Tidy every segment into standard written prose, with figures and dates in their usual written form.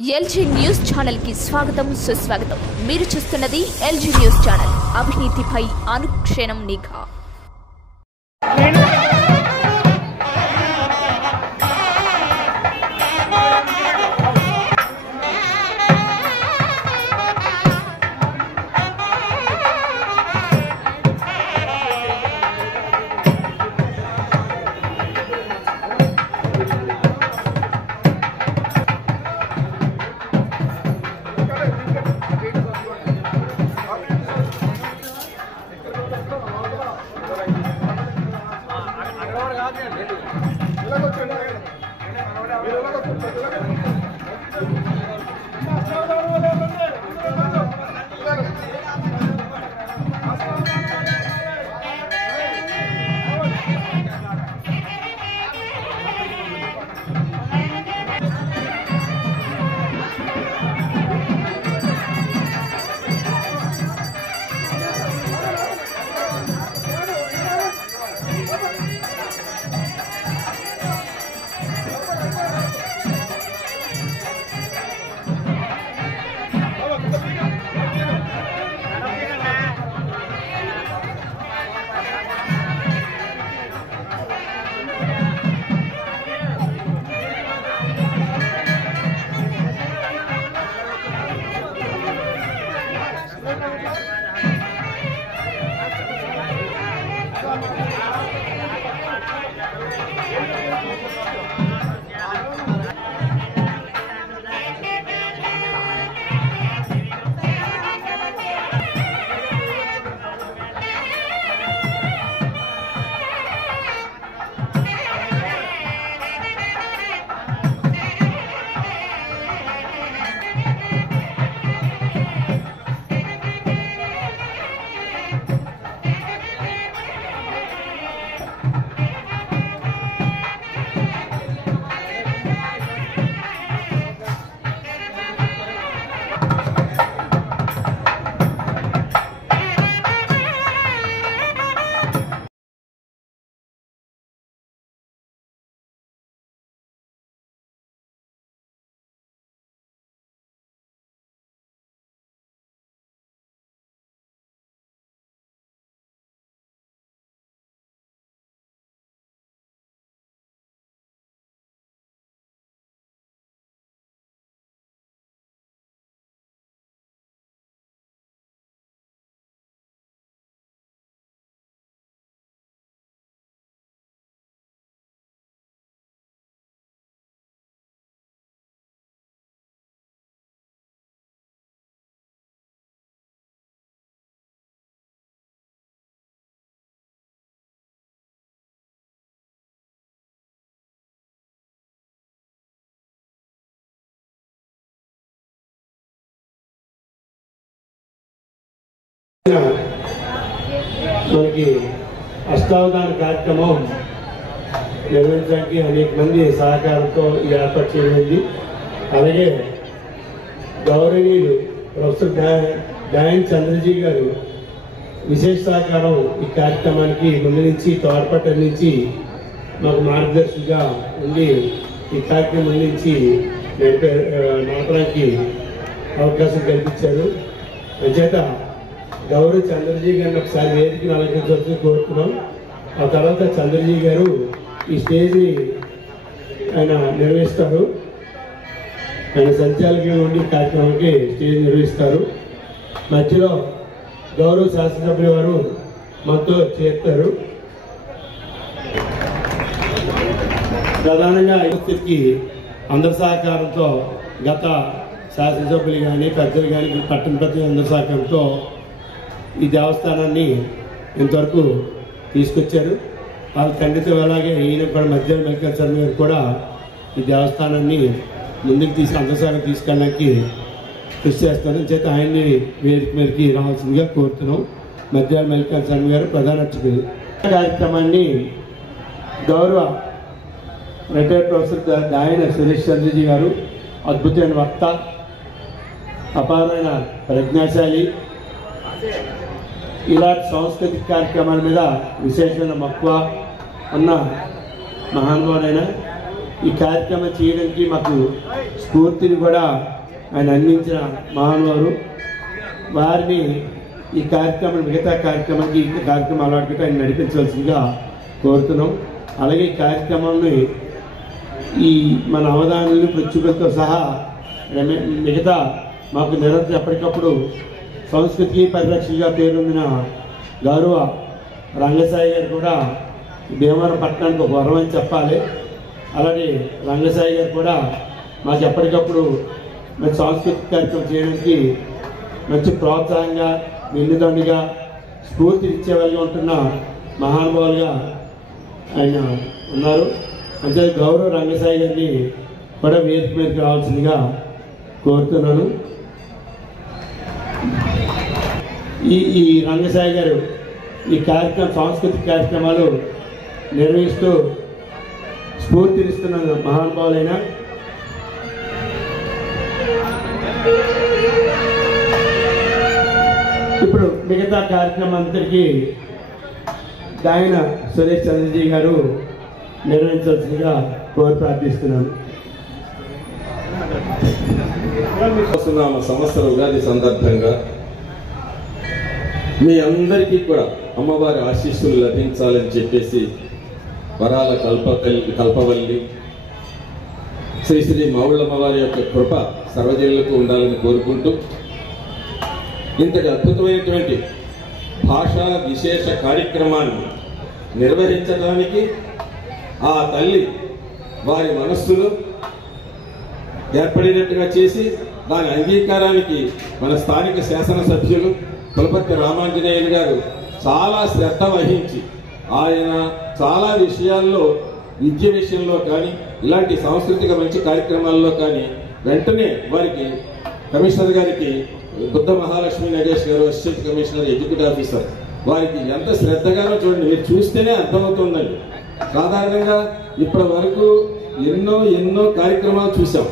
LG news channel కి స్వాగతం సుస్వాగతం। మీరు చూస్తున్నది ఎల్జీ న్యూస్ ఛానల్, అవినీతిపై అనుక్షణం నిఘా। మనకి అష్టావధాన కార్యక్రమం నిర్వహించడానికి అనేక మంది సహకారంతో ఏర్పాటు చేయబడింది। అలాగే గౌరవనీయులు ప్రొఫెసర్ గాయన్ చంద్రజీ గారు విశేష సహకారం ఈ కార్యక్రమానికి ముందు నుంచి తోడ్పాటు నుంచి మాకు మార్గదర్శిగా ఉండి ఈ కార్యక్రమం నుంచి నడపడానికి అవకాశం కల్పించారు। అంచేత గౌరవ చంద్రజీ గారిని ఒకసారి వేదికను అలంకరించాల్సి కోరుతున్నాం। ఆ తర్వాత చంద్రజీ గారు ఈ స్టేజ్ని ఆయన నిర్వహిస్తారు, ఆయన సంచాలకులుగా ఉండి కార్యక్రమానికి స్టేజ్ నిర్వహిస్తారు। మధ్యలో గౌరవ శాసనసభ్యుల వారు మనతో చేరుతారు। ప్రధానంగా స్థితికి అందరి సహకారంతో గత శాసనసభ్యులు కానీ పెద్దలు కానీ పట్టణ ప్రజలు అందరి సహకారంతో ఈ దేవస్థానాన్ని ఇంతవరకు తీసుకొచ్చారు। వాళ్ళ తండ్రితో అలాగే ఈయన కూడా మధ్యాహ్నం వెంకట శర్మ గారు కూడా ఈ దేవస్థానాన్ని ముందుకు అందరిసారి తీసుకెళ్ళడానికి కృషి చేస్తారు। చేత ఆయన్ని వేదిక మీదకి రావాల్సిందిగా కోరుతున్నాం। మధ్యాహ్నం వెంకట శర్మ గారు ప్రధాన అతిథి కార్యక్రమాన్ని గౌరవ రిటైర్డ్ ప్రొఫెసర్ గాయన సురేష్ చంద్రజీ గారు అద్భుతమైన వక్త, అపారమైన ప్రజ్ఞాశాలి, ఇలాంటి సాంస్కృతిక కార్యక్రమాల మీద విశేషమైన మక్కువ ఉన్న మహానుభావుడైన ఈ కార్యక్రమం చేయడానికి మాకు స్ఫూర్తిని కూడా ఆయన అందించిన మహానుభావులు. వారిని ఈ కార్యక్రమం మిగతా కార్యక్రమానికి ఈ కార్యక్రమం అలవాటుగా ఆయన నడిపించవలసిందిగా కోరుతున్నాం. అలాగే ఈ కార్యక్రమాన్ని ఈ మన అవధానులు పృచ్చుకలతో సహా మిగతా మాకు నిరంతరం ఎప్పటికప్పుడు సంస్కృతి పరిరక్షణగా పేరొందిన గౌరవ రంగసాయి గారు కూడా భీమవరం పట్టణానికి ఒక వరం అని చెప్పాలి. అలాగే రంగసాయి గారు కూడా మాకు ఎప్పటికప్పుడు మంచి సాంస్కృతిక కార్యక్రమం చేయడానికి మంచి ప్రోత్సాహంగా వెన్నుదండిగా స్ఫూర్తి ఇచ్చేవాళ్ళగా ఉంటున్న మహానుభావులుగా ఆయన ఉన్నారు. అంటే గౌరవ రంగసాయి గారిని కూడా వేదిక మీదకి రావాల్సిందిగా కోరుతున్నాను. ఈ రంగసాయి గారు ఈ కార్యక్రమం సాంస్కృతిక కార్యక్రమాలు నిర్వహిస్తూ స్ఫూర్తినిస్తున్న మహానుభావులైన ఇప్పుడు మిగతా కార్యక్రమం అంతటికీ గాయన సురేష్ చంద్రజీ గారు నిర్వహించాల్సిందిగా కోరి ప్రార్థిస్తున్నాను. సంవత్సర ఉగాది సందర్భంగా మీ అందరికీ కూడా అమ్మవారి ఆశీస్సులు లభించాలని చెప్పేసి వరాల కల్పవల్లి శ్రీ శ్రీ మావుళ్ళమ్మవారి యొక్క కృప సర్వజనులకు ఉండాలని కోరుకుంటూ ఇంతటి అద్భుతమైనటువంటి భాషా విశేష కార్యక్రమాన్ని నిర్వహించడానికి ఆ తల్లి వారి మనస్సులో ఏర్పడినట్టుగా చేసి దాని అంగీకారానికి మన స్థానిక శాసనసభ్యులు పులపర్తి రామాంజనేయులు గారు చాలా శ్రద్ధ వహించి ఆయన చాలా విషయాల్లో విద్య విషయంలో కానీ ఇలాంటి సాంస్కృతిక మంచి కార్యక్రమాల్లో కానీ వెంటనే వారికి కమిషనర్ గారికి బుద్ధ మహాలక్ష్మి నగేష్ గారు అసిస్టెంట్ కమిషనర్ ఎగ్జిక్యూటివ్ ఆఫీసర్ వారికి ఎంత శ్రద్ధగానో చూడండి, మీరు చూస్తేనే అర్థమవుతుందండి. సాధారణంగా ఇప్పటి వరకు ఎన్నో కార్యక్రమాలు చూసాం,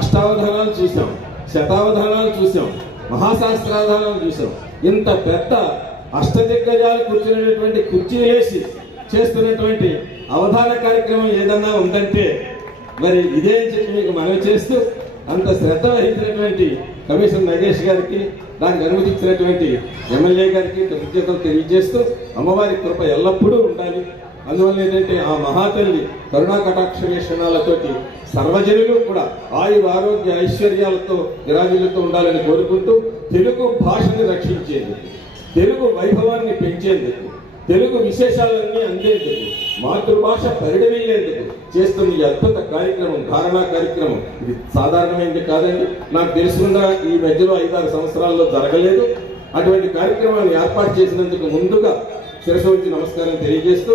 అష్టావధానాలు చూసాం, శతావధానాలు చూసాం, మహాశాస్త్రావధానాలు చూసాం. ఇంత పెద్ద అష్టదిగ్గజాలు కూర్చునేటువంటి కుర్చీలేసి చేస్తున్నటువంటి అవధాన కార్యక్రమం ఏదన్నా ఉందంటే మరి ఇదే అని చెప్పి మీకు మనవి చేస్తూ అంత శ్రద్ధ వహించినటువంటి కమిషనర్ నగేష్ గారికి దానికి అనుమతించినటువంటి ఎమ్మెల్యే గారికి కృతజ్ఞతలు తెలియజేస్తూ అమ్మవారి కృప ఎల్లప్పుడూ ఉండాలి. అందువల్ల ఏంటంటే ఆ మహాతల్లి కరుణా కటాక్ష వీక్షణాలతోటి సర్వజనులు కూడా ఆయుర ఆరోగ్య ఐశ్వర్యాలతో విరాజులతో ఉండాలని కోరుకుంటూ తెలుగు భాషని రక్షించేందుకు, తెలుగు వైభవాన్ని పెంచేందుకు, తెలుగు విశేషాలన్నీ అందేందుకు, మాతృభాష పరిడవిల్లేందుకు చేస్తున్న ఈ అద్భుత కార్యక్రమం ధారణా కార్యక్రమం ఇది సాధారణమైనది కాదండి. నాకు తెలుసుకున్న ఈ మధ్యలో 5-6 సంవత్సరాల్లో జరగలేదు. అటువంటి కార్యక్రమాన్ని ఏర్పాటు చేసినందుకు ముందుగా శిరస్సు వచ్చి నమస్కారం తెలియజేస్తూ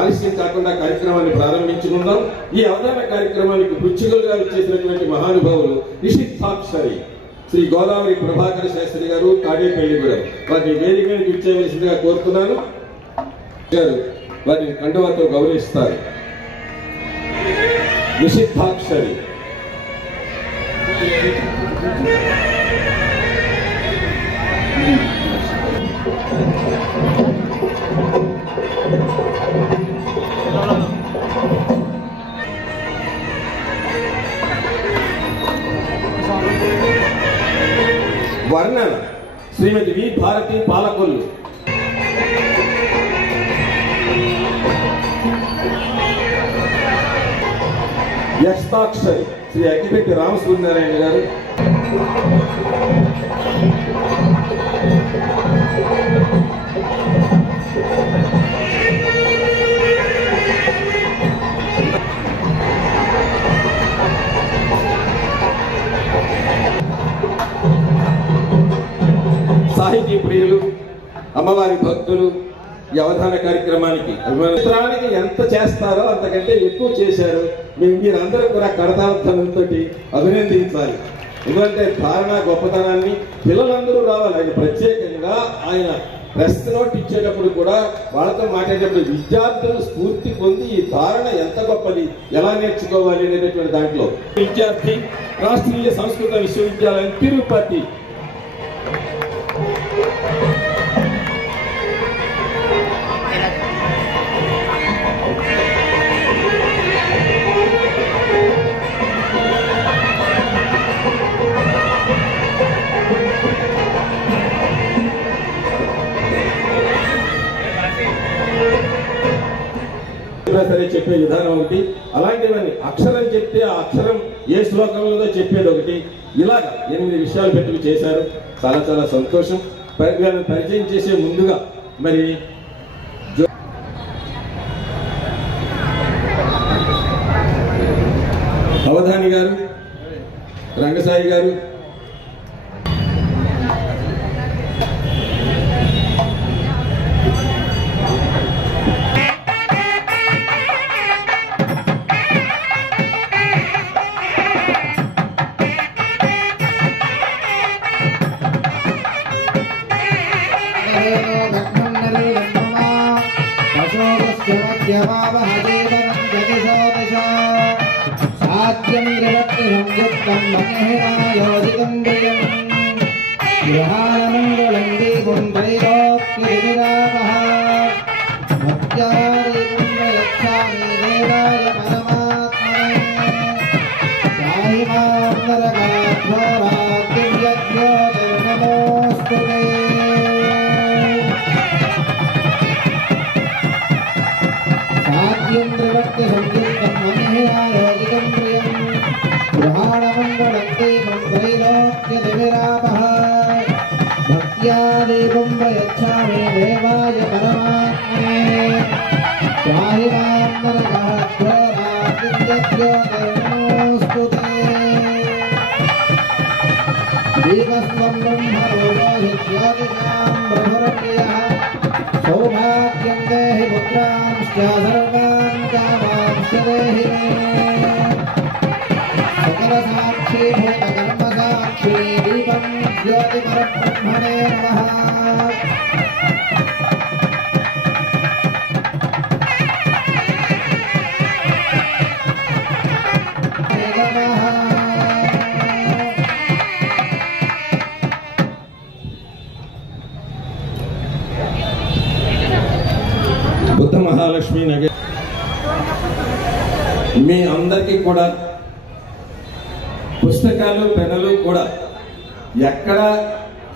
ఆలస్యం కాకుండా కార్యక్రమాన్ని ప్రారంభించుకుందాం. ఈ అవధాన కార్యక్రమానికి పృచ్ఛకులుగా వచ్చేసినటువంటి మహానుభావులు నిషిద్ధాక్షరి శ్రీ గోదావరి ప్రభాకర్ శాస్త్రి గారు తాడేపల్లిగూడెం వారిని వేదిక మీదకి ఇచ్చేవలసిందిగా కోరుతున్నాను. వారిని కండువాతో గౌరవిస్తారు. నిషిద్ధాక్షరి వర్ణన శ్రీమతి వి భారతి పాలకొల్లు. యస్తాక్షరి శ్రీ అగ్గిపెట్టి రామసూర్యనారాయణ గారు. సాహితీ ప్రియులు, అమ్మవారి భక్తులు ఈ అవధాన కార్యక్రమానికి అభిమానానికి ఎంత చేస్తారో అంతకంటే ఎక్కువ చేశారు. మీరందరూ కూడా కడతార్థంతో అభినందించాలి. ఎందుకంటే ధారణ గొప్పతనాన్ని పిల్లలందరూ రావాలి. ఆయన ప్రత్యేకంగా ఆయన ప్రెస్ నోట్ ఇచ్చేటప్పుడు కూడా వాళ్ళతో మాట్లాడేటప్పుడు విద్యార్థులు స్ఫూర్తి పొంది ఈ ధారణ ఎంత గొప్పది, ఎలా నేర్చుకోవాలి అనేటటువంటి దాంట్లో విద్యార్థి రాష్ట్రీయ సంస్కృత విశ్వవిద్యాలయం తిరుపతి చెప్పే విధానం ఒకటి, అలాంటివన్నీ అక్షరం చెప్తే ఆ అక్షరం ఏ శ్లోకంలో చెప్పేది ఒకటి, ఇలాగ 8 విషయాలు పెట్టి చేశారు. చాలా చాలా సంతోషం. పరిచయం చేసే ముందుగా మరి అవధాని గారు, రంగసాయి గారు, सौभाग्यं देहि पुत्रांश्च सर्वान् कामांश्च देहि सकल साक्षी भूत कर्म साक्षी दीपं ज्योति परब्रह्मणे नमः। బుద్ధ మహాలక్ష్మి నగర్ మీ అందరికీ కూడా పుస్తకాలు పెన్నులు కూడా ఎక్కడ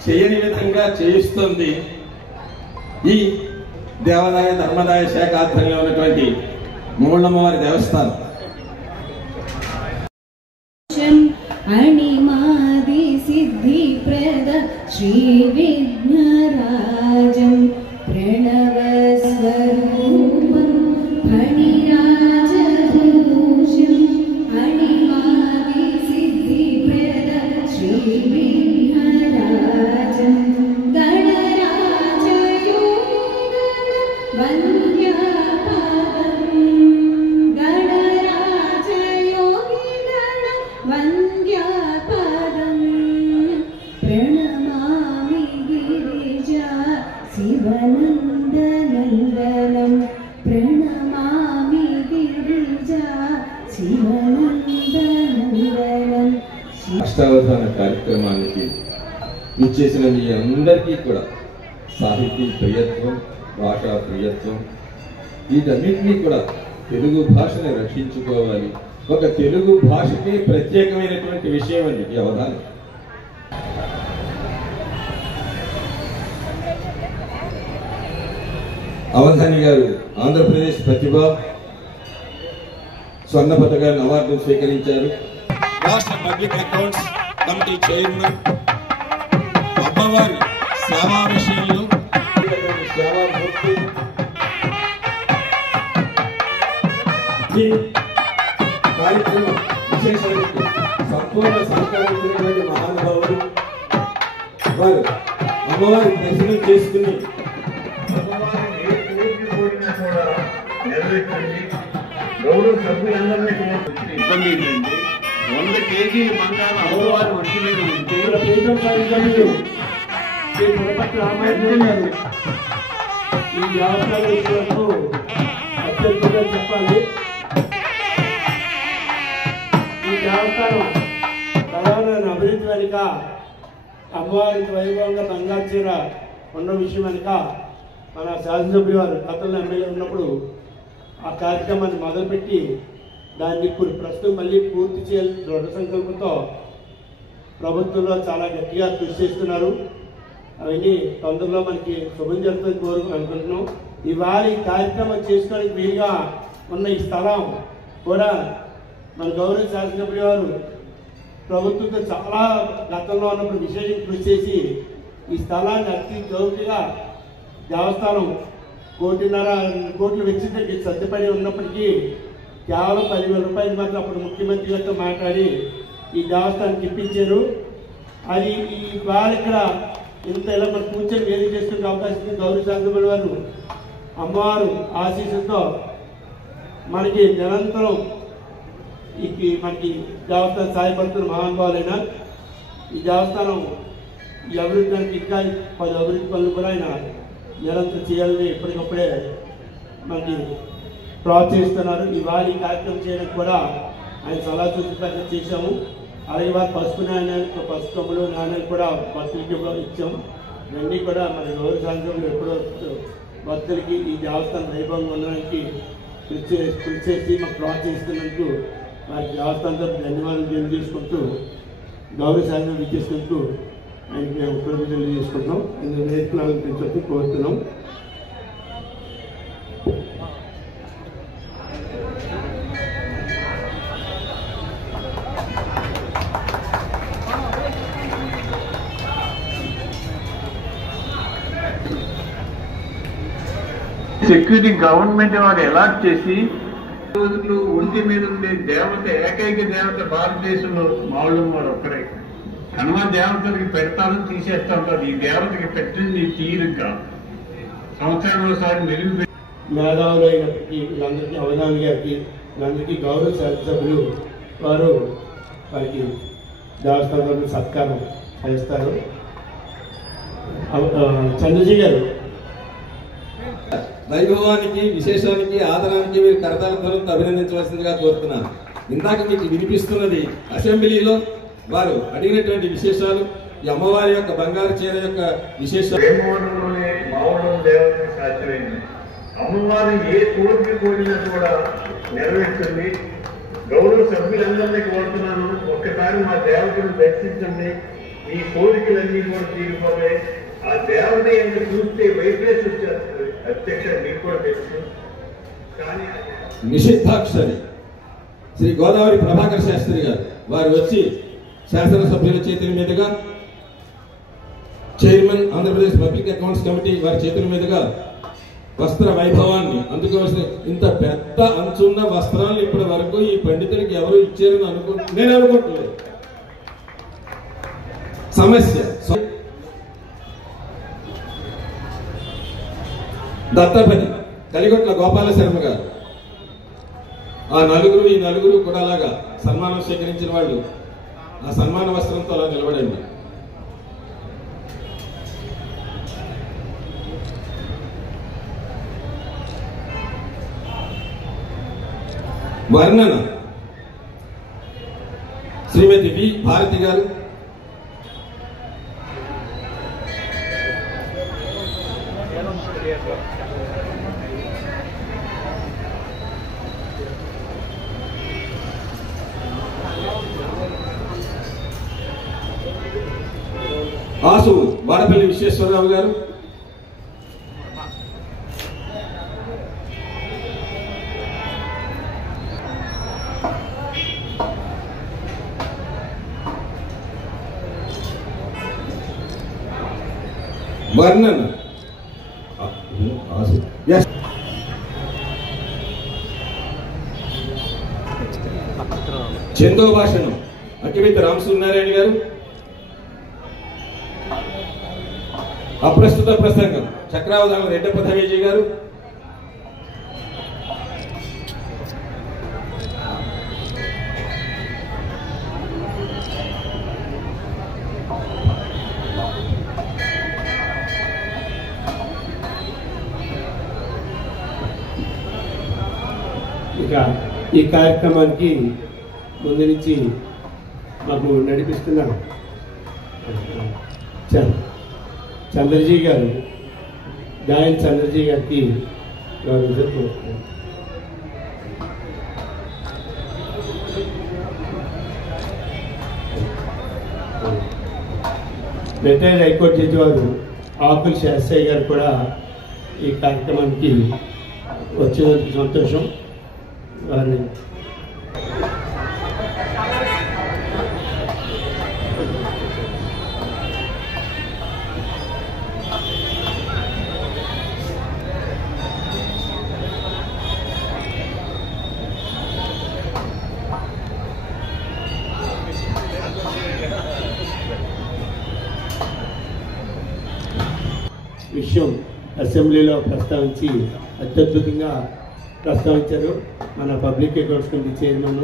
చేయని విధంగా చేయిస్తుంది ఈ దేవాదాయ ధర్మదాయ శాఖ ఆధ్వర్యంలో ఉన్నటువంటి మూలమ్మవారి దేవస్థానం. అణిమాది సిద్ధి ప్రద శ్రీ విఘ్నరాజం ప్రణవ స్వరూపం ఫణిరాజదూషం అణిమాది సిద్ధి ప్రద శ్రీ విఘ్నరాజం గణరాజయోగ వంద్యాపదం గణరాజయోగిగణ వంద్యాపదం ప్రణమామి గిరిజా శివనందనందనం ప్రణమామి గిరిజా శివనందనందనం. అష్టావధాన కార్యక్రమానికి ఇచ్చేసిన మీ అందరికీ కూడా సాహితీ ప్రియత్వం, భాషా ప్రియత్వం, వీటన్నిటినీ కూడా తెలుగు భాషని రక్షించుకోవాలి. ఒక తెలుగు భాషకి ప్రత్యేకమైనటువంటి విషయం అండి ఈ అవధానం. అవధాని గారు ఆంధ్రప్రదేశ్ ప్రతిభ స్వర్ణ పథకాన్ని అవార్డును స్వీకరించారు. రాష్ట్ర పబ్లిక్ అకౌంట్స్ కమిటీ చైర్మన్, అమ్మవారి సేవా విషయంలో సేవామూర్తి, ఈ కార్యక్రమం విశేషానికి సంపూర్ణ సహకరించినటువంటి మహానుభావులు వారు అమ్మవారి దర్శనం చేసుకుని గౌరవ సభ్యులందరినీ ఇబ్బంది ఏంటంటే 100 కేజీల బంగారం అమ్మవారి వంటి మీద ఉంటే ఈ వ్యవసాయాలకు అత్యంతంగా చెప్పాలి. ఈ వ్యవసాయం ప్రధాన అభివృద్ధి వెనుక అమ్మవారికి వైభవంగా బంగారు చీర ఉన్న విషయం వెనుక మన శాసనసభ్యులు వారు గతంలో ఎమ్మెల్యే ఉన్నప్పుడు ఆ కార్యక్రమాన్ని మొదలుపెట్టి దాన్ని ప్రస్తుతం మళ్ళీ పూర్తి చేయాలి దృఢ సంకల్పంతో ప్రభుత్వంలో చాలా గట్టిగా కృషి చేస్తున్నారు. అవన్నీ తొందరలో మనకి శుభం జరుగుతుంది అనుకుంటున్నాం. ఇవాళ ఈ కార్యక్రమం చేసుకోవడానికి వీలుగా ఉన్న ఈ స్థలం కూడా మన గౌరవ శాసనసభ్యులు వారు ప్రభుత్వంతో చాలా గతంలో ఉన్నప్పుడు విశేషం కృషి చేసి ఈ స్థలాన్ని అతి చౌకగా దేవస్థానం 1.5 కోట్ల వెచ్చితే సర్దుపడి ఉన్నప్పటికీ కేవలం 10,000 రూపాయలు మాత్రం అప్పుడు ముఖ్యమంత్రి గారితో మాట్లాడి ఈ దేవస్థానానికి ఇప్పించారు. అది ఈ ద్వారా ఇక్కడ ఇంత ఇలా మన కూర్చొని వేదిక చేసుకునే అవకాశం గౌరవ శాసనసభ్యుల వారు అమ్మవారు ఆశీస్సులతో మనకి నిరంతరం మనకి దేవస్థానం సహాయపడుతున్న మహానుభావులైన ఈ దేవస్థానం ఈ అభివృద్ధికి ఇంకా 10 అభివృద్ధి పనులు కూడా ఆయన నిరంతరం చేయాలని ఎప్పటికప్పుడే మనకి ప్రోత్సహిస్తున్నారు. ఇవాళ ఈ కార్యక్రమం చేయడానికి కూడా ఆయన సలహా సూచన చేశాము. అలాగే వారు పసుపు నాణ్యాలు పసుపు కమ్ములు నాణ్యాలు కూడా భక్తులకి ఇచ్చాము. ఇవన్నీ కూడా మన గౌరవ శాసనసభ్యులు ఎప్పుడో భక్తులకి ఈ దేవస్థానం వైభవంగా ఉండడానికి కృషి చేసి మాకు ప్రోత్సహిస్తున్నందుకు వారికి దేవస్థానంతో ధన్యవాదాలు తెలియజేసుకుంటూ గౌరవ శాసనం విచ్చేసినందుకు ఆయనకి మేము కృతజ్ఞతలు తెలియజేసుకుంటున్నాం. ఇందులో నేర్చుకుని కోరుతున్నాం. సెక్యూరిటీ గవర్నమెంట్ వారు అలాట్ చేసి రోజులు ఒంటి మీద ఉండే దేవత ఏకైక దేవత భారతదేశంలో మావులం వాడు ఒక్కడే. హనుమ దేవతలకి పెడతాను తీసేస్తా ఉంటారు. ఈ దేవతకి పెట్టింది తీరుగా సంవత్సరం ఒకసారి మెరుగు మేధావులు అయినప్పటికీ వీళ్ళందరికీ అవధాని గారికి వీళ్ళందరికీ గౌరవ శాసనసభ్యులు వారు వారికి దేవస్థానంలో సత్కారం చేస్తారు. చంద్రజీ గారు వైభవానికి విశేషానికి ఆదరానికి మీరు కరతాల ధ్వనులతో అభినందించవలసిందిగా కోరుతున్నాను. ఇందాక మీకు వినిపిస్తున్నది అసెంబ్లీలో వారు అడిగినటువంటి విశేషాలు, ఈ అమ్మవారి యొక్క బంగారు చీర యొక్క విశేషాలు. మావులం దేవతకి సాధ్యమైంది. అమ్మవారు ఏ కోరిక కోరినా కూడా నెరవేర్చుంది. గౌరవ సభ్యులందరినీ కోరుతున్నాను, ఒక్కసారి మా దేవతను దర్శించండి, మీ కోరికలన్నీ కూడా తీరిపోతాయి. ఆ దేవత ఎంత చూస్తే వైబ్రేషన్ వచ్చేస్తుంది. అధ్యక్ష మీకు కూడా తెలుసు. కానీ నిషిద్ధాక్షరి శ్రీ గోదావరి ప్రభాకర్ శాస్త్రి గారు వారు వచ్చి శాసనసభ్యుల చేతుల మీదుగా chairman Andhra Pradesh public accounts committee వారి చేతుల మీదుగా వస్త్ర వైభవాన్ని అందుకోవాల్సిన ఇంత పెద్ద అంచున్న వస్త్రాలను ఇప్పటి వరకు ఈ పండితులకి ఎవరు ఇచ్చారని నేను అనుకుంటున్నాను. సమస్య దత్తపతి కలిగొట్ల గోపాల శర్మ గారు, ఆ నలుగురు ఈ నలుగురు కూడా అలాగా సన్మానం స్వీకరించిన వాళ్ళు ఆ సన్మాన వస్త్రంతో అలా నిలబడండి. వర్ణన శ్రీమతి వి భారతి గారు, ఆసు వాడపల్లి విశ్వేశ్వరరావు గారు, వర్ణన చందో భాషణం అక్కిమిత్తి రామసూర్యనారాయణ గారు, అప్రస్తుత ప్రసంగం చక్రావధానం రెడ్డప్ప ధవేజీ గారు, ఇక ఈ కార్యక్రమానికి ముందు నుంచి మాకు నడిపిస్తున్నారు చంద్రజీ గారు, గాయన్ చంద్రజీ గారికి రిటైర్డ్ హైకోర్టు జడ్జి వారు ఆకుల శాస్త్రి గారు కూడా ఈ కార్యక్రమానికి వచ్చినందుకు సంతోషం. వారిని విషయం అసెంబ్లీలో ప్రస్తావించి అత్యద్భుతంగా ప్రస్తావించారు మన పబ్లిక్ అకౌంట్స్ కమిటీ చైర్మన్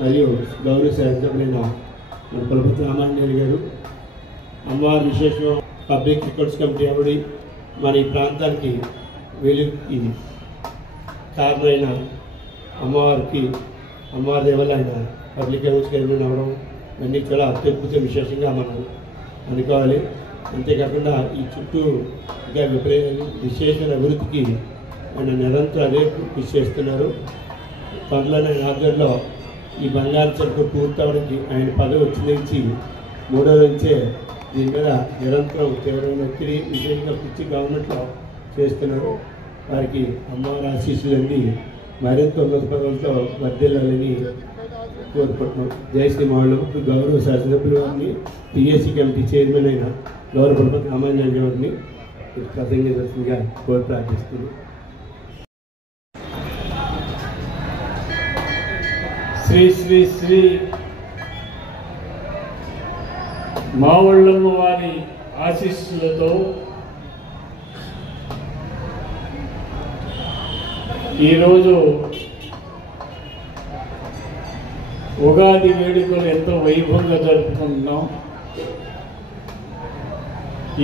మరియు గౌరవ శాసనసభ్యులైన మన పులపతి రామాంజనేయులు గారు. అమ్మవారి విశేషం పబ్లిక్ అకౌంట్స్ కమిటీ అవడి మన ఈ ప్రాంతానికి వెలుగుకి కారణమైన అమ్మవారి దేవల్ల ఆయన పబ్లిక్ అకౌంట్స్ చైర్మన్ అవ్వడం ఇవన్నీ చాలా అత్యద్భుత విశేషంగా మనం అనుకోవాలి. అంతేకాకుండా ఈ చుట్టూ ఇంకా విశేష అభివృద్ధికి ఆయన నిరంతరం అదే కృషి చేస్తున్నారు. త్వరలోనే ఆధ్వర్యంలో ఈ బంగారు చెరుకు పూర్తవడానికి ఆయన పదవి వచ్చిన నుంచి 3వ నుంచే దీని మీద నిరంతరం తీవ్రమైన ఒత్తిడి విశేషంగా కృషి గవర్నమెంట్లో చేస్తున్నారు. వారికి అమ్మవారి ఆశీస్సులన్నీ మరింత ఉన్నత పదవులతో వర్ధిల్లాలని కోరుకుంటున్నాం. జయశ్రీ మహాళ్ళు గౌరవ శాసనసభ్యులు వారిని పిఎస్సి కమిటీ చైర్మన్ అయిన గౌరవ పులపతి రామాంజనేయులు గారిని కృతజ్ఞతగా కోరి ప్రార్థిస్తున్నాం. శ్రీ శ్రీ శ్రీ మావళ్ళమ్మ వారి ఆశీస్సులతో ఈరోజు ఉగాది వేడుకలు ఎంతో వైభవంగా జరుపుకుంటున్నాం.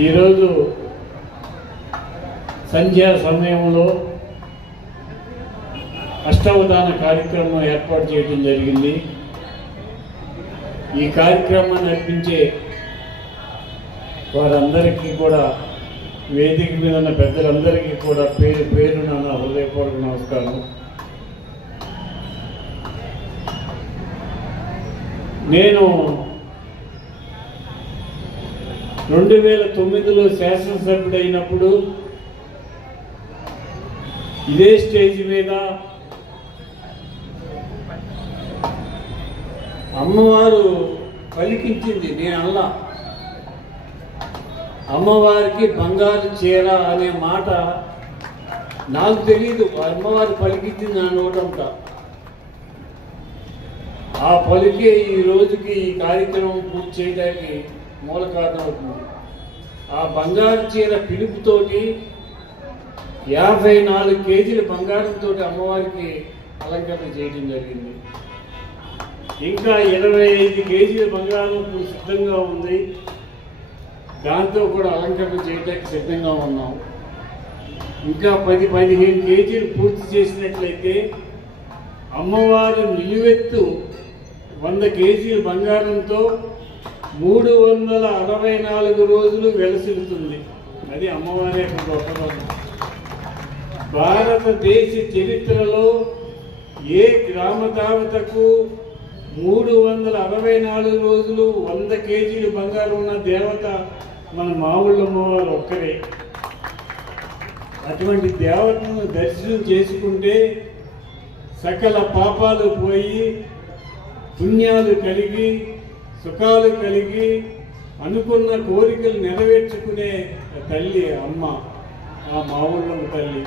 ఈరోజు సంధ్యా సమయంలో అష్టావధాన కార్యక్రమం ఏర్పాటు చేయడం జరిగింది. ఈ కార్యక్రమాన్ని నడిపించే వారందరికీ కూడా, వేదిక మీద ఉన్న పెద్దలందరికీ కూడా పేరు పేరున నా హృదయపూర్వక నమస్కారం. నేను 2009లో శాసనసభ్యుడైనప్పుడు ఇదే స్టేజ్ మీద అమ్మవారు పలికించింది. నేను అలా అమ్మవారికి బంగారు చీర అనే మాట నాకు తెలియదు, అమ్మవారు పలికించింది నా నోటంతా. ఆ పలికే ఈ రోజుకి ఈ కార్యక్రమం పూర్తి చేయడానికి మూల కారణం అవుతుంది. ఆ బంగారు చీర పిలుపుతోటి 54 కేజీల బంగారంతో అమ్మవారికి అలంకరణ చేయడం జరిగింది. ఇంకా 25 కేజీల బంగారం సిద్ధంగా ఉంది, దాంతో కూడా అలంకరణ చేయడానికి సిద్ధంగా ఉన్నాం. ఇంకా 10-15 కేజీలు పూర్తి చేసినట్లయితే అమ్మవారు నిలువెత్తు 100 కేజీల బంగారంతో 364 రోజులు వెలసిల్లుతుంది. అది అమ్మవారి యొక్క గొప్పతనం. భారతదేశ చరిత్రలో ఏ గ్రామ దేవతకు 364 రోజులు 100 కేజీలు బంగారం ఉన్న దేవత మన మావుళ్ళమ్మవారు ఒక్కరే. అటువంటి దేవతను దర్శనం చేసుకుంటే సకల పాపాలు పోయి పుణ్యాలు కలిగి సుఖాలు కలిగి అనుకున్న కోరికలు నెరవేర్చుకునే తల్లి అమ్మ, ఆ మావుళ్ళమ్మ తల్లి.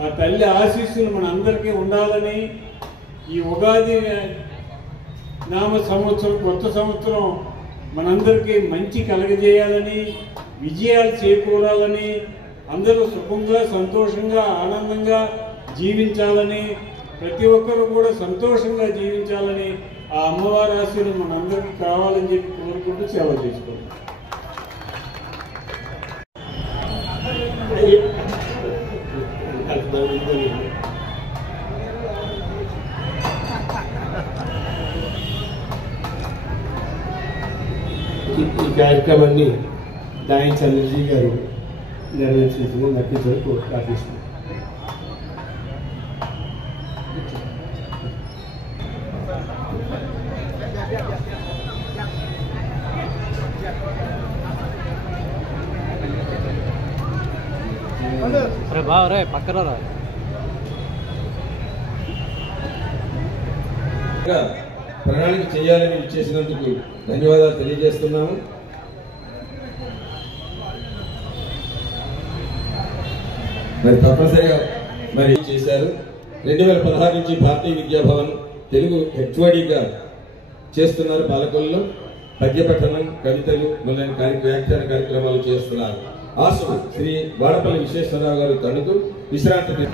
ఆ తల్లి ఆశీస్సులు మనందరికీ ఉండాలని, ఈ ఉగాది నామ సంవత్సరం కొత్త సంవత్సరం మనందరికీ మంచి కలగజేయాలని, విజయాలు చేకూరాలని, అందరూ సుఖంగా సంతోషంగా ఆనందంగా జీవించాలని, ప్రతి ఒక్కరూ కూడా సంతోషంగా జీవించాలని ఆ అమ్మవారి ఆశీర్వాదం మనందరికీ కావాలని చెప్పి కోరుకుంటూ సేవ చేసుకోండి. ఈ కార్యక్రమాన్ని దాయి చంద్రజీ గారు నిర్వహించిన నటించడానికి ప్రార్థిస్తున్నాం. అరే బావ రే పక్కన రా. ప్రణాళిక చేయాలని ఇచ్చేసినందుకు ధన్యవాదాలు తెలియజేస్తున్నాము. మరి తప్పనిసరిగా మరి చేశారు. 2016 నుంచి భారతీయ విద్యాభవన్ తెలుగు హెచ్ఓడిగా చేస్తున్నారు. పాలకొల్లో పద్యపఠనం, కవితలు మొదలైన వ్యాఖ్యాన కార్యక్రమాలు చేస్తున్నారు. ఆశు శ్రీ వాడపల్లి విశ్వేశ్వరరావు గారు తణుకు విశ్రాంతి.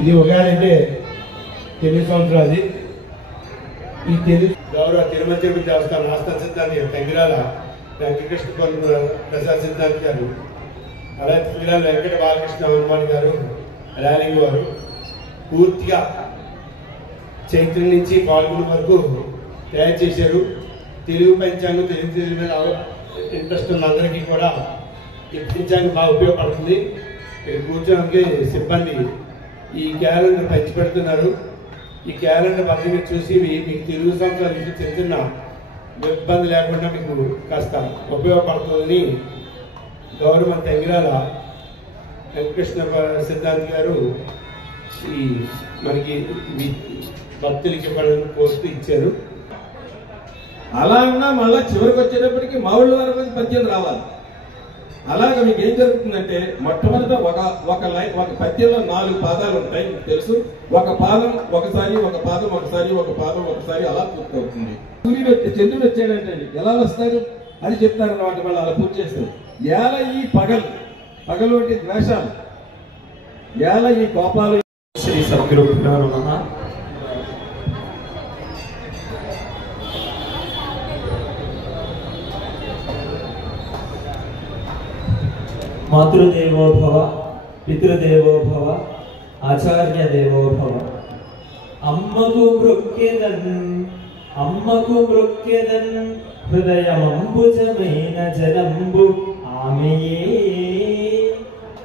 ఇది ఉగాది అంటే తెలుగు సంవత్సరాది. ఈ తెలుగు గౌరవ తిరుమల తిరుపతి దేవస్థానం ఆస్థాన సిద్ధాంతి తెంగిరాల వెంకటకృష్ణ ప్రసాద్ సిద్ధాంతి గారు, అలాగే తెంగిరాల వెంకట బాలకృష్ణ హనుమాన్ గారు, ర్యాలింగ్ వారు పూర్తిగా చైత్రం నుంచి పాల్గొన వరకు తయారు చేశారు. తెలుగు పంచాంగం, తెలుగు మీద ఇంట్రెస్ట్ ఉన్న అందరికీ కూడా ఈ పంచాంగం బాగా ఉపయోగపడుతుంది. ఇక్కడ కూర్చోడానికి సిబ్బంది ఈ క్యాలెండర్ పంచిపెడుతున్నారు. ఈ క్యాలెండర్ పద్ధతిని చూసి మీకు తెలుగు సంవత్సరాల నుంచి చిన్న ఇబ్బంది లేకుండా మీకు కాస్త ఉపయోగపడుతుందని గౌరవ తెంగిరాల వెంకటకృష్ణ సిద్ధాంతి గారు ఈ మనకి భక్తులకి ఇవ్వాలని కోరుతూ ఇచ్చారు. అలా ఉన్నా మళ్ళా చివరికి వచ్చేటప్పటికి మావుళ్ళ వారి పద్యం రావాలి. అలాగే మీకు ఏం జరుగుతుందంటే మొట్టమొదట ఒక పద్యంలో 4 పాదాలు ఉంటాయి, మీకు తెలుసు. ఒక పాదం ఒకసారి, ఒక పాదం ఒకసారి, ఒక పాదం ఒకసారి అలా పూర్తవుతుంది. చంద్రుడు వచ్చాడంటే ఎలా వస్తాడు అని చెప్తారు అన్నమాట. వాళ్ళు అలా పూర్తి చేస్తారు. ఎలా ఈ పగలు వంటి ద్వేషాలు, ఎలా ఈ కోపాలు. శ్రీ సద్గురు నమః. మాతృదేవో భవ, పితృదేవో భవ, ఆచార్య దేవో భవ. అమ్మకు మృక్కెదన్ హృదయమంబుజమైన జలంబు ఆమెయే.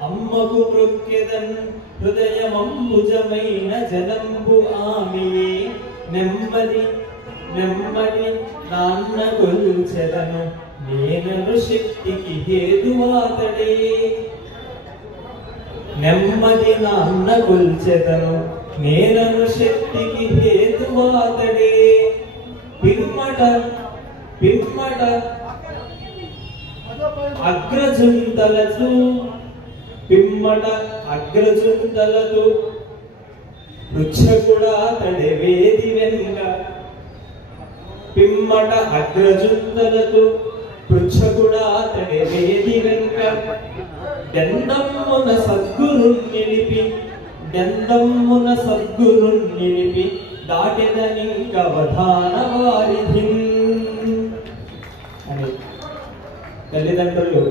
అమ్మకు మృక్కెదన్ హృదయమంబుజమైన జలంబు ఆమెయే. నెమ్మది నాన్న కొల్చెదను నేనను శక్తికి హేతువాతడే. నెమ్మది నాన్న కొల్చెదను నేనను శక్తికి హేతువాతడే. పిమ్మట అగ్రజుంతలతు వృక్షకుడాతడే వేది వెనుక. పిమ్మట అగ్రజుంతలతు పృచ్ఛకుడాతడే వేది వెనుక. దండమ్మున సద్గురున్ నిలిపి దాటెదనింక వధాన వారిధిన్ అని తల్లిదండ్రులు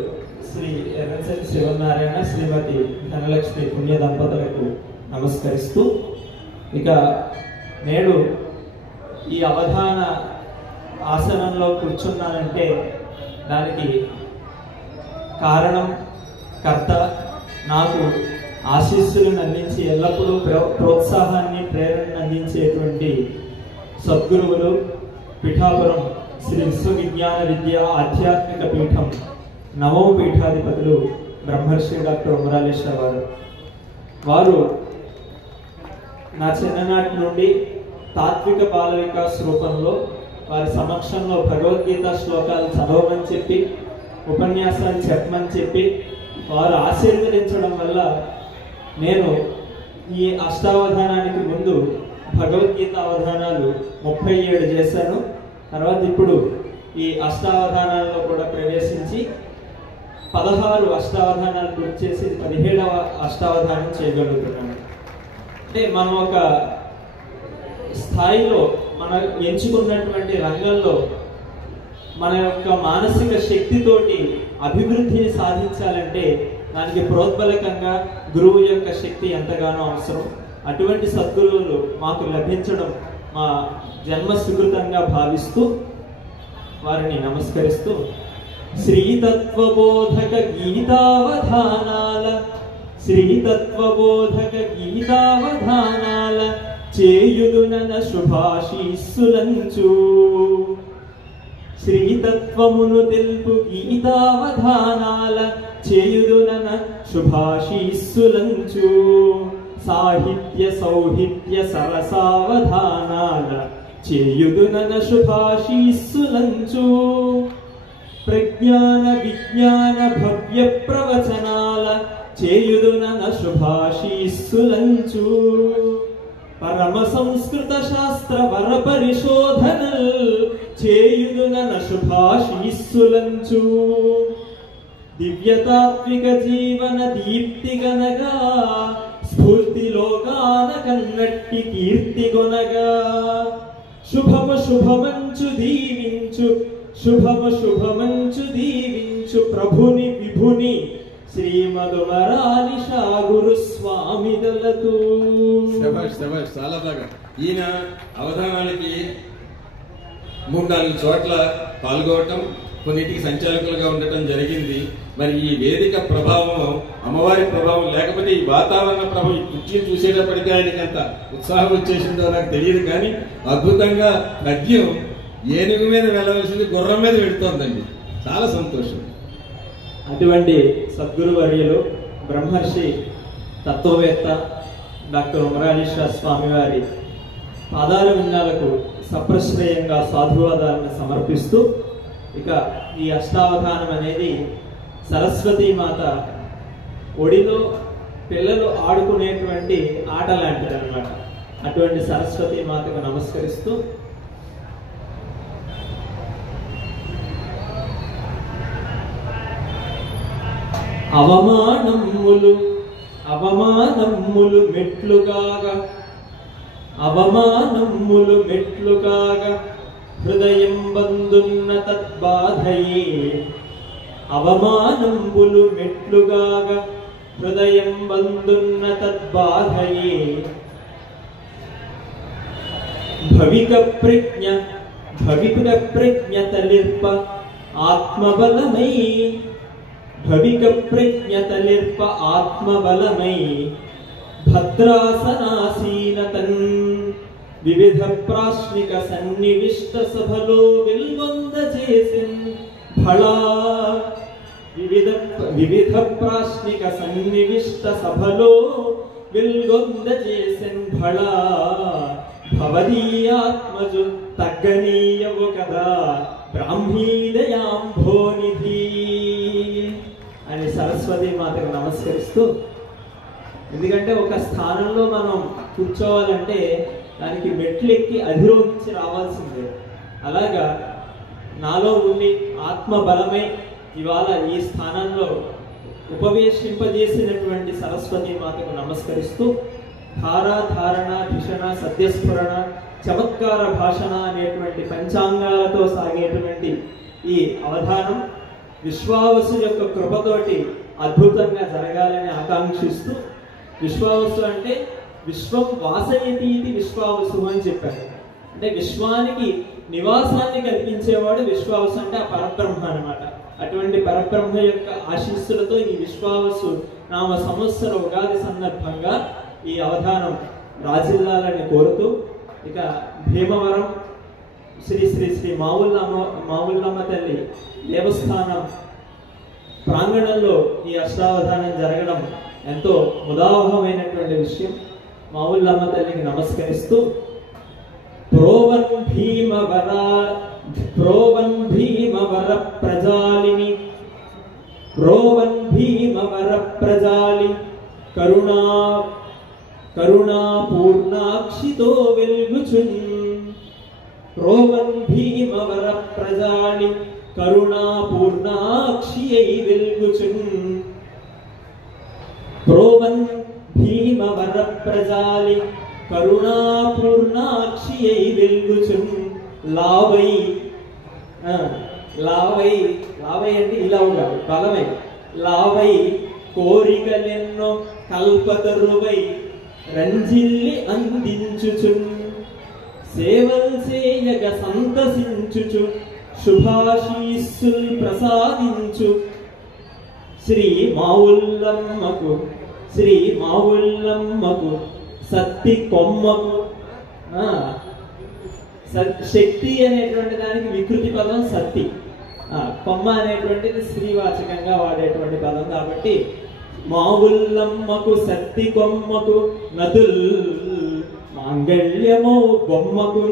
శ్రీ ఎర్రచంద్ర శివనారాయణ, శ్రీమతి ధనలక్ష్మి పుణ్య దంపతులకు నమస్కరిస్తూ, ఇక నేడు ఈ అవధాన ఆసనంలో కూర్చున్నానంటే దానికి కారణం కర్త, నాకు ఆశీస్సులను అందించి ఎల్లప్పుడూ ప్రోత్సాహాన్ని, ప్రేరణను అందించేటువంటి సద్గురువులు పిఠాపురం శ్రీ విశ్వవిజ్ఞాన విద్యా ఆధ్యాత్మిక పీఠం నవమ పీఠాధిపతులు బ్రహ్మర్షి డాక్టర్ ఉమరాలేశ్వర వారు నా చిన్ననాటి నుండి తాత్విక బాల వికాస్ రూపంలో వారి సమక్షంలో భగవద్గీత శ్లోకాలు చదవమని చెప్పి, ఉపన్యాసాలు చెప్పమని చెప్పి వారు ఆశీర్వదించడం వల్ల నేను ఈ అష్టావధానానికి ముందు భగవద్గీత అవధానాలు 37 చేశాను. తర్వాత ఇప్పుడు ఈ అష్టావధానాల్లో కూడా ప్రవేశించి 16 అష్టావధానాలు పూర్తి చేసి 17వ అష్టావధానం చేయగలుగుతున్నాను. అంటే మనం ఒక స్థాయిలో మనం ఎంచుకున్నటువంటి రంగంలో మన యొక్క మానసిక శక్తితోటి అభివృద్ధిని సాధించాలంటే దానికి ప్రోద్బలకంగా గురువు యొక్క శక్తి ఎంతగానో అవసరం. అటువంటి సద్గురువులు మాకు లభించడం మా జన్మ సుకృతంగా భావిస్తూ వారిని నమస్కరిస్తూ, శ్రీతత్వబోధక గీతావధానాల చేయుదునన శుభాశీస్సులంచు. శ్రీతత్వమును తెలుపు గీతావధానాల చేయుదునన శుభాశీస్సులంచు సాహిత్య సౌహిత్య సరసావధానాల చేయుదునన శుభాశీస్సులంచు ప్రజ్ఞాన విజ్ఞాన భవ్య ప్రవచనాల చేయుదునన శుభాశీస్సులంచు పరమ సంస్కృత శాస్త్ర వర పరిశోధనల్ చేయుదునన శుభాశీస్సులంచు దివ్యతాత్విక జీవన దీప్తిగనగా స్ఫూర్తిలోగాన కన్నట్టి కీర్తిగొనగా శుభము శుభమంచు దీవించు శుభము శుభమంచు దీవించు ప్రభుని విభుని శ్రీమధుమరాలి గురు స్వామి దళతు. చాలా బాగా ఈయన అవధానానికి 3-4 చోట్ల పాల్గొనటం, కొన్నిటికి సంచాలకులుగా ఉండటం జరిగింది. మరి ఈ వేదిక ప్రభావం, అమ్మవారి ప్రభావం లేకపోతే ఈ వాతావరణ ప్రభావం, ఈ కుర్చీని చూసేటప్పటికీ ఆయనకి అంత ఉత్సాహం వచ్చేసిందో నాకు తెలియదు. కానీ అద్భుతంగా పద్యం ఏనుగు మీద వెళ్ళవలసింది గుర్రం మీద వెళుతోందండి. చాలా సంతోషం. అటువంటి సద్గురు వర్యులు బ్రహ్మర్షి తత్వవేత్త డాక్టర్ ఉమరాలీశ్వర స్వామి వారి పాదాల విన్నాలకు సప్రశ్రయంగా సాధువాదాలను సమర్పిస్తూ, ఇక ఈ అష్టావధానం అనేది సరస్వతీ మాత ఒడిలో పిల్లలు ఆడుకునేటువంటి ఆట లాంటిది అన్నమాట. అటువంటి సరస్వతీ మాతకు నమస్కరిస్తూ అవమానమ్ములు మెట్లు కాగా హృదయం బందున్న తద్బాధయే అవమానంబులు మెట్లుగాగా హృదయం బందున్న తద్బాధయే భవిక ప్రజ్ఞ తలిర్ప ఆత్మబలమై భద్రాసనాసీనతన్ వివిధ ప్రాశ్నిక సన్నివిష్ట సభలో వెల్గొంద చేసిన్ భళా వివిధ ప్రాశ్నిక సన్నివిష్ట సభలో వెల్గొంద చేసిన్ భళా భవదీయాత్మజు తగ్గనీయవు కదా బ్రాహ్మీదయాంభోనిధి అని సరస్వతి మాతకు నమస్కరిస్తూ, ఎందుకంటే ఒక స్థానంలో మనం కూర్చోవాలంటే దానికి మెట్లు ఎక్కి అధిరోహించి రావాల్సిందే. అలాగా నాలో ఉండి ఆత్మ బలమై ఇవాళ ఈ స్థానంలో ఉపవేశింపజేసినటువంటి సరస్వతి మాతకు నమస్కరిస్తూ, ధారణ భిషణ సత్యస్ఫురణ చమత్కార భాషణ అనేటువంటి పంచాంగాలతో సాగేటువంటి ఈ అవధానం విశ్వావసు యొక్క కృపతోటి అద్భుతంగా జరగాలని ఆకాంక్షిస్తూ, విశ్వావసు అంటే విశ్వం వాసయతి విశ్వావసు అని చెప్పారు. అంటే విశ్వానికి నివాసాన్ని కల్పించేవాడు విశ్వావసు, అంటే ఆ పరబ్రహ్మ అన్నమాట. అటువంటి పరబ్రహ్మ యొక్క ఆశీస్సులతో ఈ విశ్వావసు నామ సంవత్సర ఉగాది సందర్భంగా ఈ అవధానం రాజిల్లాలని కోరుతూ, ఇక భీమవరం శ్రీ శ్రీ శ్రీ మావుళ్ళమ్మ తల్లి దేవస్థానం ప్రాంగణంలో ఈ అష్టావధానం జరగడం ఎంతో ముదావహమైనటువంటి విషయం. మావుళ్ళమ్మ తల్లికి నమస్కరిస్తూ, ప్రోవన్ భీమవర ప్రజాలి కరుణాపూర్ణాక్షితో వెల్గుచున్ రోవన్ భీమవర ప్రజాలి కరుణాపూర్ణాక్షి అయి వెల్గుచున్ ప్రోవన్ భీమవర ప్రజాలి కరుణాపూర్ణాక్షి అయి వెల్గుచున్ లావై అంటే ఇలా ఉండాలి, బలమై లావై కోరికలెన్నో కల్పతరువై రంజిల్లి అందించుచున్ సేవల్ సేయగ సంతసించుచు శుభాశీస్సుల్ ప్రసాదించు శ్రీ మావుళ్ళమ్మకు సత్తి కొమ్మకు శక్తి అనేటువంటి దానికి వికృతి పదం సత్తి, కొమ్మ అనేటువంటిది స్త్రీవాచకంగా వాడేటువంటి పదం కాబట్టి మావుల్లమ్మకు సత్తి కొమ్మకు నదుల్ మాంగళ్యమో బొమ్మకు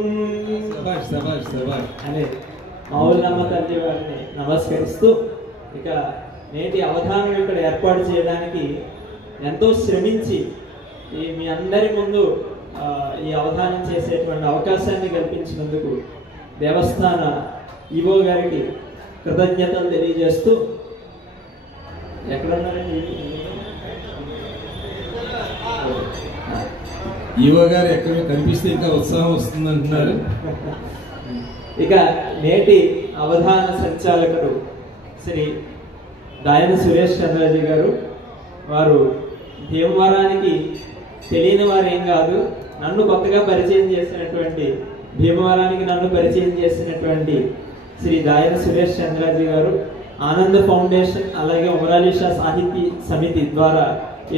అనే మావుల్లమ్మ తల్లి వారిని నమస్కరిస్తూ ఇక నేటి అవధానం ఇక్కడ ఏర్పాటు చేయడానికి ఎంతో శ్రమించి మీ అందరి ముందు ఈ అవధానం చేసేటువంటి అవకాశాన్ని కల్పించినందుకు దేవస్థాన ఈవో గారికి కృతజ్ఞతలు తెలియజేస్తూ ఎక్కడున్నారండి ఈవో గారు ఎక్కడ కనిపిస్తే ఇంకా ఉత్సాహం వస్తుంది అంటున్నారు. ఇక నేటి అవధాన సంచాలకుడు శ్రీ దాయన సురేష్ చంద్రాజీ గారు. వారు భీమవరానికి తెలియని వారు ఏం కాదు, నన్ను కొత్తగా పరిచయం చేసినటువంటి భీమవరానికి నన్ను పరిచయం చేసినటువంటి శ్రీ దాయన సురేష్ చంద్రాజీ గారు ఆనంద ఫౌండేషన్ అలాగే ఉమరాలీషా సాహితీ సమితి ద్వారా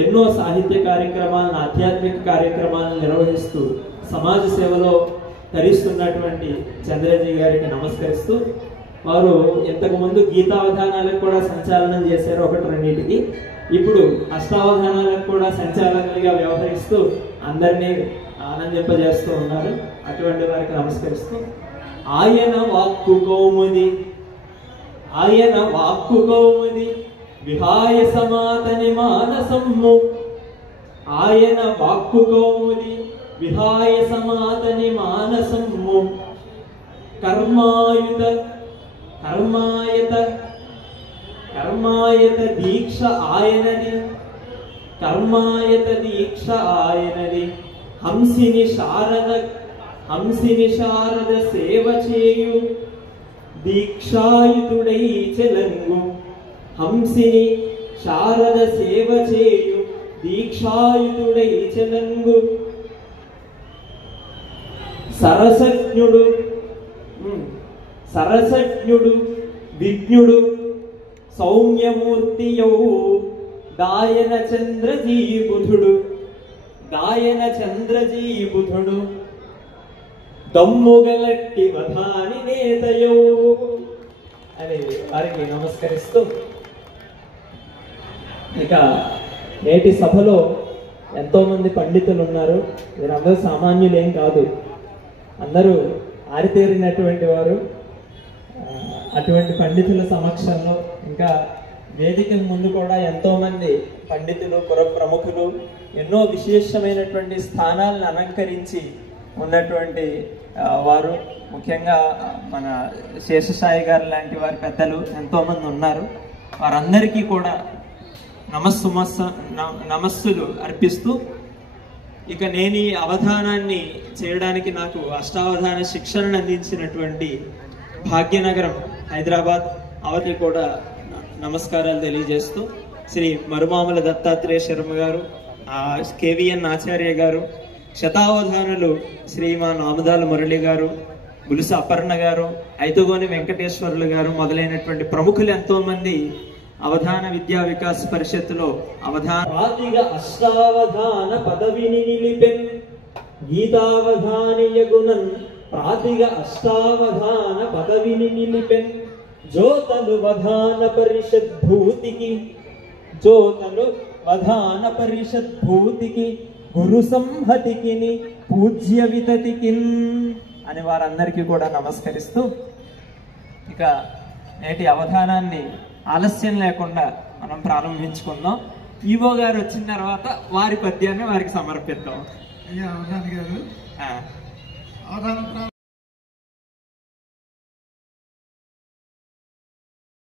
ఎన్నో సాహిత్య కార్యక్రమాలను ఆధ్యాత్మిక కార్యక్రమాలను నిర్వహిస్తూ సమాజ సేవలో తరిస్తున్నటువంటి చంద్రాజీ గారికి నమస్కరిస్తూ వారు ఇంతకు ముందు గీతావధానాలకు కూడా సంచాలనం చేశారు ఒకటి రెండింటికి, ఇప్పుడు అష్టావధానాలకు కూడా సంచాలకులుగా వ్యవహరిస్తూ అందరినీ ఆనందింపజేస్తూ ఉన్నారు. అటువంటి వారికి నమస్కరిస్తూ ఆయన వాక్కు కౌముది విహాయ సమాతని మానసమ్ము ఆయన వాక్కు కౌముది విహాయ సమాతని మానసమ్ము కర్మాయత దీక్ష ఆయనది హంసిని శారద సేవ చేయు దీక్షాయుతుడై చెలంగు హంసిని శారద సేవ చేయు దీక్షాయుతుడై చెలంగు సరసజ్ఞుడు విజ్ఞుడు సౌమ్యమూర్తియౌ దాయన చంద్రజీబుధుడు దమ్ముగలట్టి వధాని నేతయో అని వారికి నమస్కరిస్తూ ఇక నేటి సభలో ఎంతో మంది పండితులు ఉన్నారు. వీరందరూ సామాన్యులేం కాదు, అందరూ ఆరితేరినటువంటి వారు. అటువంటి పండితుల సమక్షంలో ఇంకా వేదిక ముందు కూడా ఎంతో మంది పండితులు పుర ప్రముఖులు ఎన్నో విశేషమైనటువంటి స్థానాలను అలంకరించి ఉన్నటువంటి వారు, ముఖ్యంగా మన శేషసాయి గారు లాంటి వారి పెద్దలు ఎంతో మంది ఉన్నారు. వారందరికీ కూడా నమస్సులు అర్పిస్తూ ఇక నేను ఈ అవధానాన్ని చేయడానికి నాకు అష్టావధాన శిక్షణను అందించినటువంటి భాగ్యనగరం హైదరాబాద్ అవతి కూడా నమస్కారాలు తెలియజేస్తూ శ్రీ మరుమాముల దత్తాత్రేయ శర్మ గారు, కేవీఎన్ ఆచార్య గారు, శతావధానులు శ్రీమాన్ ఆముదాల మురళి గారు, గులుసు అపర్ణ గారు, ఐతుగోని వెంకటేశ్వర్లు గారు మొదలైనటువంటి ప్రముఖులు ఎంతో మంది అవధాన విద్యా వికాస్ పరిషత్తులో అష్టావధాన పదవిని నిలిపెన్ గీతావధానియగుణన్ ప్రాతిగ అష్టావధాన పదవిని నిలిపెన్ జ్యోతలు వధాన పరిషద్భూతికి గురు సంహతికి పూజ్య వితతికి అని వారందరికీ కూడా నమస్కరిస్తూ ఇక నేటి అవధానాన్ని ఆలస్యం లేకుండా మనం ప్రారంభించుకుందాం. ఈవో గారు వచ్చిన తర్వాత వారి పద్యాన్ని వారికి సమర్పిద్దాం. అవధాని గారు